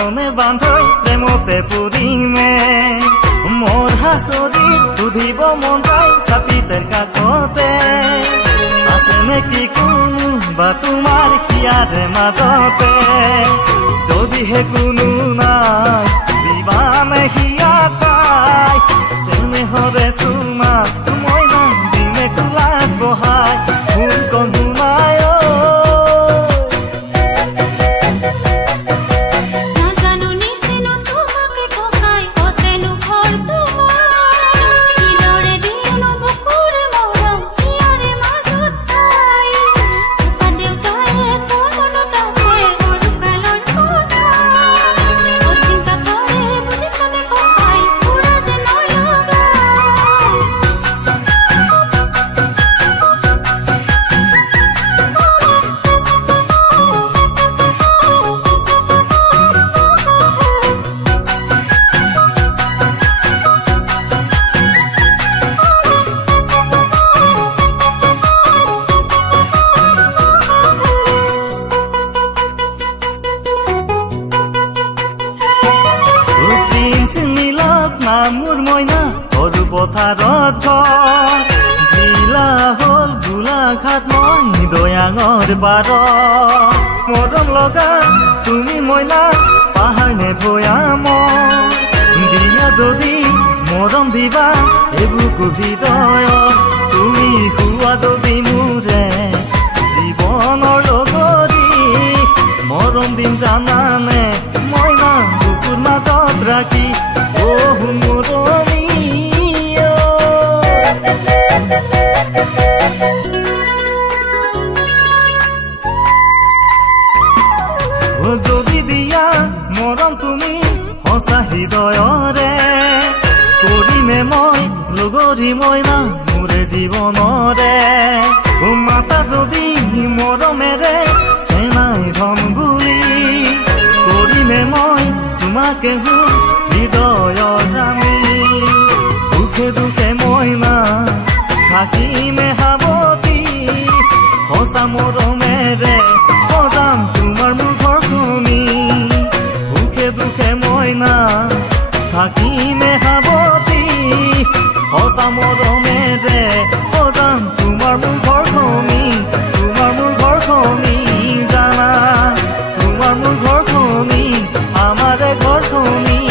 লালনে বান্ধৈ প্ৰেমতে পুৰিমে মোৰ হাতৰি সুধিব মন যায় ছাতিতেৰ কাকতে আছে নেকি কোনো বা তোমাৰ হিয়াৰে মাজতে যদিহে কোনো নাই দিবানে হিয়া তাই চেনেহৰে চুমা মই নাম দিমে কোলাত বহাই ফুল কন্দুমাই মোৰ মইনা সৰু পথাৰত ঘৰ জিলা হ'ল গোলাঘাট মই দয়াঙৰ পাৰ মৰম লগা তুমি মইনা পাহাৰ নে ভৈয়াম দিয়া যদি মৰম দিবা এইবোৰ হৃদয় তুমি খোৱা যদি মোৰে জীৱনৰ লগৰী মৰম দিম জানানে মইনা বুকুৰ মাজত ৰাখি যদি দিয়া মৰম তুমি সঁচা হৃদয়ৰে কৰিমে মই লগৰী মইনা মোৰে জীৱনৰে মাতা যদি মৰমেৰে চেনাই ধন বুলি কৰিমে মই তোমাকে হৃদয়ৰ ৰাণী দুখে দুখে মইনা থাকিমে সাৱতি সঁচা মৰমেৰে সজাম তোমাৰ মোৰ ঘৰখনি দুখে দুখে মইনা থাকিমে সাৱতি সঁচা মৰমেৰে সজাম তোমাৰ মোৰ ঘৰখনি জানা তোমাৰ মোৰ ঘৰখনি আমাৰে ঘৰখনি